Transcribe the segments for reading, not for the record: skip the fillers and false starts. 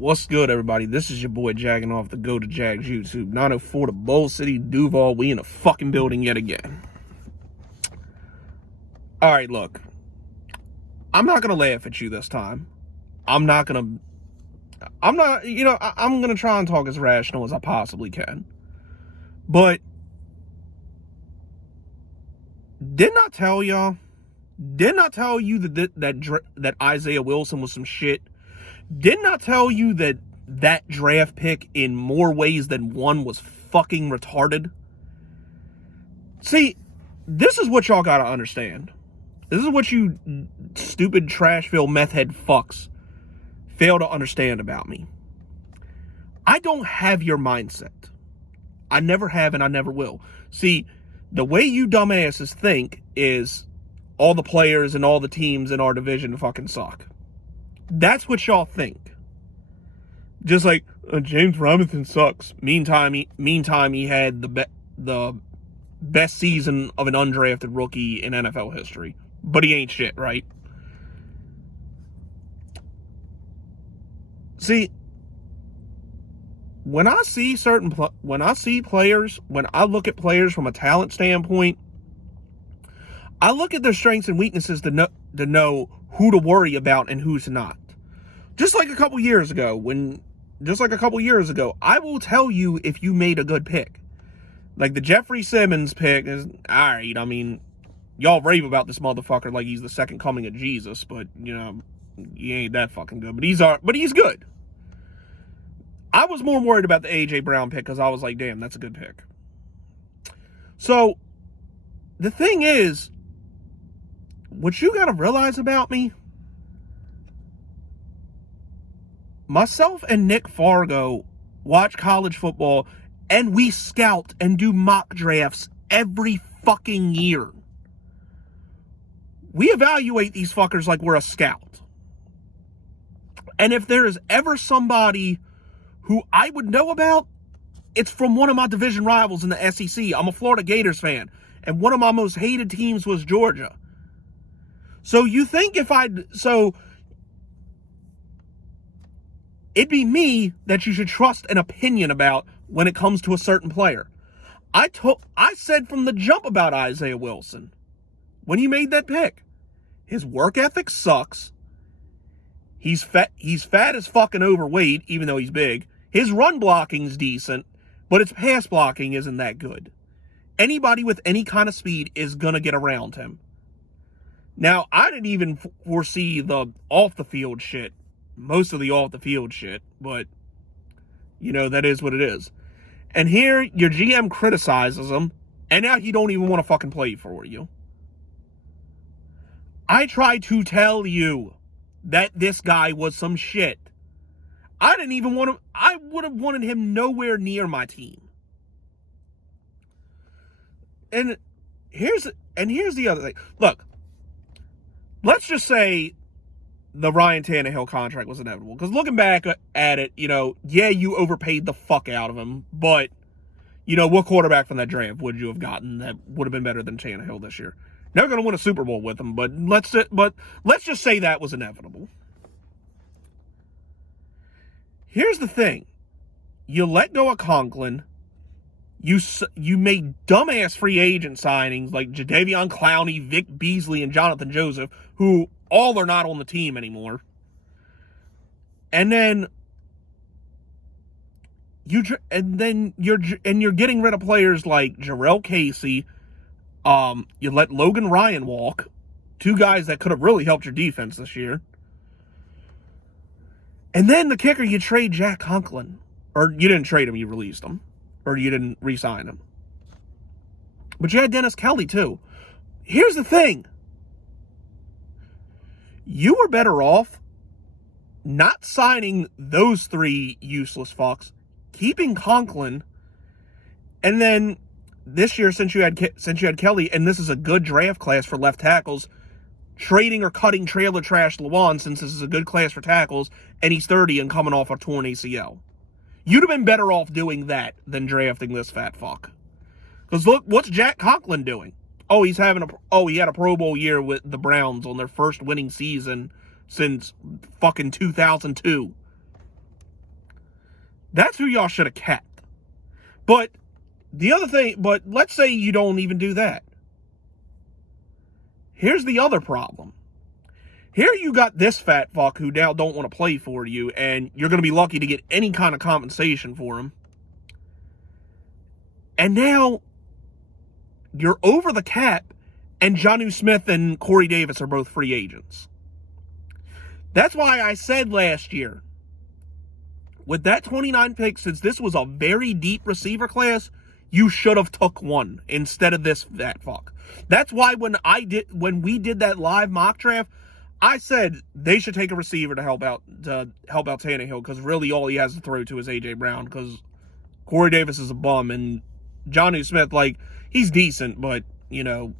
What's good, everybody? This is your boy Jagging off the Go to Jags YouTube. 904 to Bull City, Duval. We in a fucking building yet again. Alright, look. I'm not gonna laugh at you this time. I'm gonna try and talk as rational as I possibly can. But didn't I tell y'all? Didn't I tell you that Isaiah Wilson was some shit? Didn't I tell you that draft pick in more ways than one was fucking retarded? See, this is what y'all gotta understand. This is what you stupid Trashville meth head fucks fail to understand about me. I don't have your mindset. I never have and I never will. See, the way you dumbasses think is all the players and all the teams in our division fucking suck. That's what y'all think. Just like James Robinson sucks. Meantime, he had the best season of an undrafted rookie in NFL history, but he ain't shit, right? See, when I look at players from a talent standpoint, I look at their strengths and weaknesses to know who to worry about and who's not. Just like a couple years ago, I will tell you if you made a good pick. Like the Jeffrey Simmons pick is alright. I mean, y'all rave about this motherfucker like he's the second coming of Jesus, but you know, he ain't that fucking good. But he's good. I was more worried about the AJ Brown pick because I was like, damn, that's a good pick. So the thing is, what you gotta realize about me, myself and Nick Fargo watch college football and we scout and do mock drafts every fucking year. We evaluate these fuckers like we're a scout. And if there is ever somebody who I would know about, it's from one of my division rivals in the SEC. I'm a Florida Gators fan, and one of my most hated teams was Georgia. So you think it'd be me that you should trust an opinion about when it comes to a certain player. I said from the jump about Isaiah Wilson when he made that pick. His work ethic sucks. He's fat as fucking overweight, even though he's big. His run blocking's decent, but his pass blocking isn't that good. Anybody with any kind of speed is gonna get around him. Now, I didn't even foresee the off-the-field shit. Most of the off-the-field shit. But, you know, that is what it is. And here, your GM criticizes him. And now he don't even want to fucking play for you. I tried to tell you that this guy was some shit. I didn't even want him. I would have wanted him nowhere near my team. And here's the other thing. Look. Let's just say the Ryan Tannehill contract was inevitable. Because looking back at it, you know, yeah, you overpaid the fuck out of him. But, you know, what quarterback from that draft would you have gotten that would have been better than Tannehill this year? Never going to win a Super Bowl with him, but let's just say that was inevitable. Here's the thing. You let go of Conklin. You made dumbass free agent signings like Jadeveon Clowney, Vic Beasley, and Jonathan Joseph, who all are not on the team anymore. And then you're getting rid of players like Jarrell Casey. You let Logan Ryan walk, two guys that could have really helped your defense this year. And then the kicker, you trade Jack Conklin, or you didn't trade him, you released him. Or you didn't re-sign him. But you had Dennis Kelly, too. Here's the thing. You were better off not signing those three useless fucks, keeping Conklin, and then this year, since you had Kelly, and this is a good draft class for left tackles, trading or cutting trailer trash Lewan, since this is a good class for tackles, and he's 30 and coming off a torn ACL. You'd have been better off doing that than drafting this fat fuck. Because look, what's Jack Conklin doing? Oh, he had a Pro Bowl year with the Browns on their first winning season since fucking 2002. That's who y'all should have kept. But the other thing, but let's say you don't even do that. Here's the other problem. Here you got this fat fuck who now don't want to play for you, and you're going to be lucky to get any kind of compensation for him. And now you're over the cap, and Jonnu Smith and Corey Davis are both free agents. That's why I said last year, with that 29 pick, since this was a very deep receiver class, you should have took one instead of this fat fuck. That's why when we did that live mock draft, I said they should take a receiver to help out Tannehill, because really all he has to throw to is A.J. Brown, because Corey Davis is a bum, and Jonnu Smith, like, he's decent, but, you know,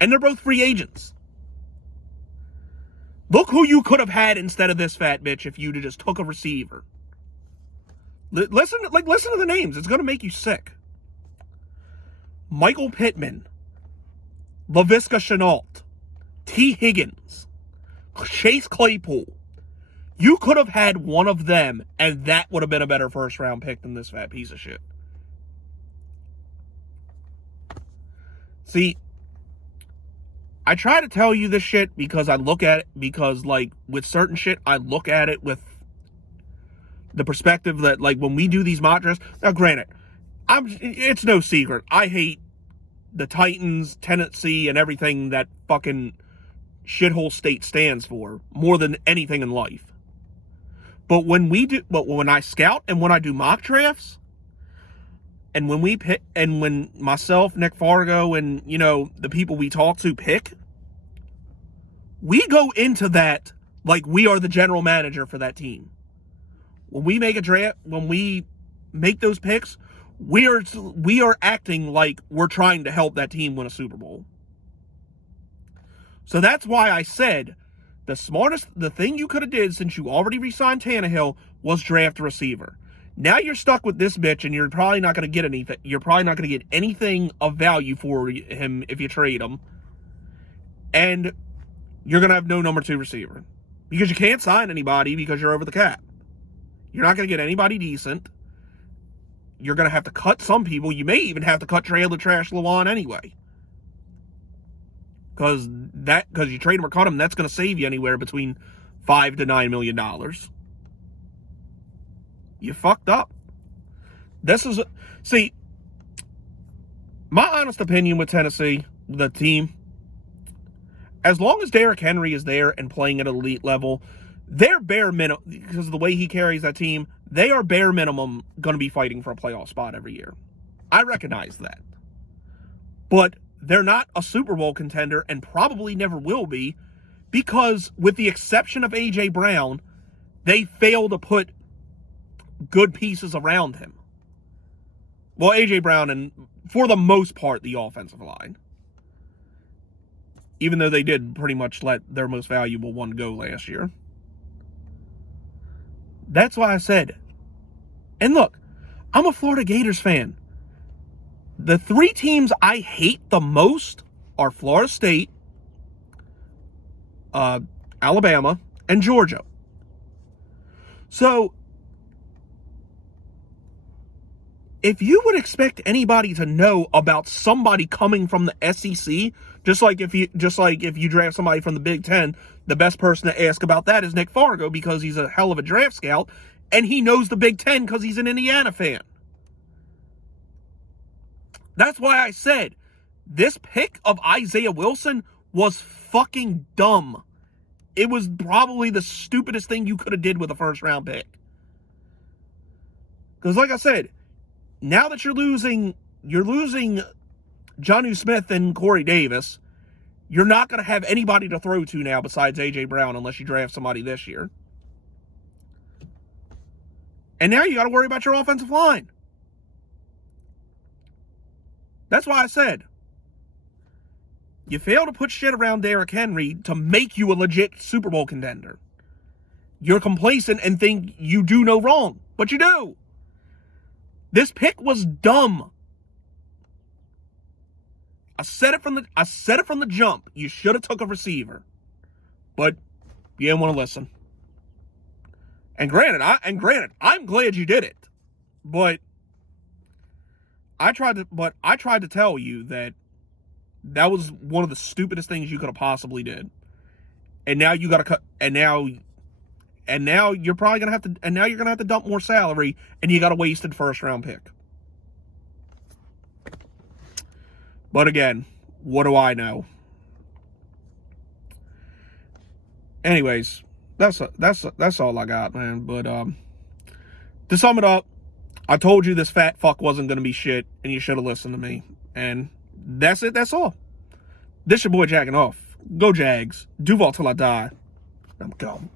and they're both free agents. Look who you could have had instead of this fat bitch if you'd have just took a receiver. Listen to the names. It's going to make you sick. Michael Pittman, Laviska Shenault, T. Higgins, Chase Claypool. You could have had one of them, and that would have been a better first-round pick than this fat piece of shit. See, I try to tell you this shit because I look at it, because, like, with certain shit, I look at it with the perspective that, like, when we do these mock drafts, now granted, it's no secret, I hate the Titans, Tennessee, and everything that fucking shithole state stands for more than anything in life. But when I scout and when I do mock drafts, and when we pick, and when myself, Nick Fargo, and, you know, the people we talk to pick, we go into that like we are the general manager for that team. When we make a draft, when we make those picks, we are acting like we're trying to help that team win a Super Bowl. So that's why I said the thing you could have did, since you already re-signed Tannehill, was draft a receiver. Now you're stuck with this bitch, and you're probably not going to get anything. You're probably not going to get anything of value for him if you trade him. And you're going to have no number 2 receiver. Because you can't sign anybody because you're over the cap. You're not going to get anybody decent. You're going to have to cut some people. You may even have to cut Trailer Trash Lewan anyway. Because you trade him or cut him, that's going to save you anywhere between $5 to $9 million. You fucked up. See, my honest opinion with Tennessee, the team, as long as Derrick Henry is there and playing at an elite level, they're bare minimum, because of the way he carries that team, they are bare minimum going to be fighting for a playoff spot every year. I recognize that. But they're not a Super Bowl contender, and probably never will be, because with the exception of A.J. Brown, they fail to put good pieces around him. Well, A.J. Brown, and for the most part, the offensive line. Even though they did pretty much let their most valuable one go last year. That's why I said, and look, I'm a Florida Gators fan. The 3 teams I hate the most are Florida State, Alabama, and Georgia. So, if you would expect anybody to know about somebody coming from the SEC, just like if you draft somebody from the Big Ten, the best person to ask about that is Nick Fargo, because he's a hell of a draft scout, and he knows the Big Ten because he's an Indiana fan. That's why I said this pick of Isaiah Wilson was fucking dumb. It was probably the stupidest thing you could have did with a first-round pick. Because like I said, now that you're losing Jonnu Smith and Corey Davis, you're not going to have anybody to throw to now besides A.J. Brown unless you draft somebody this year. And now you got to worry about your offensive line. That's why I said, you fail to put shit around Derrick Henry to make you a legit Super Bowl contender. You're complacent and think you do no wrong, but you do. This pick was dumb. I said it from the jump. You should have took a receiver. But you didn't want to listen. And granted, I'm glad you did it. But I tried to tell you that was one of the stupidest things you could have possibly did. And now you got to cut, and now you're probably going to have to, and now you're going to have to dump more salary, and you got a wasted first round pick. But again, what do I know? Anyways, that's all I got, man. But to sum it up, I told you this fat fuck wasn't gonna be shit, and you should have listened to me. And that's it. That's all. This your boy jacking off. Go Jags. Duval till I die. I'm gone.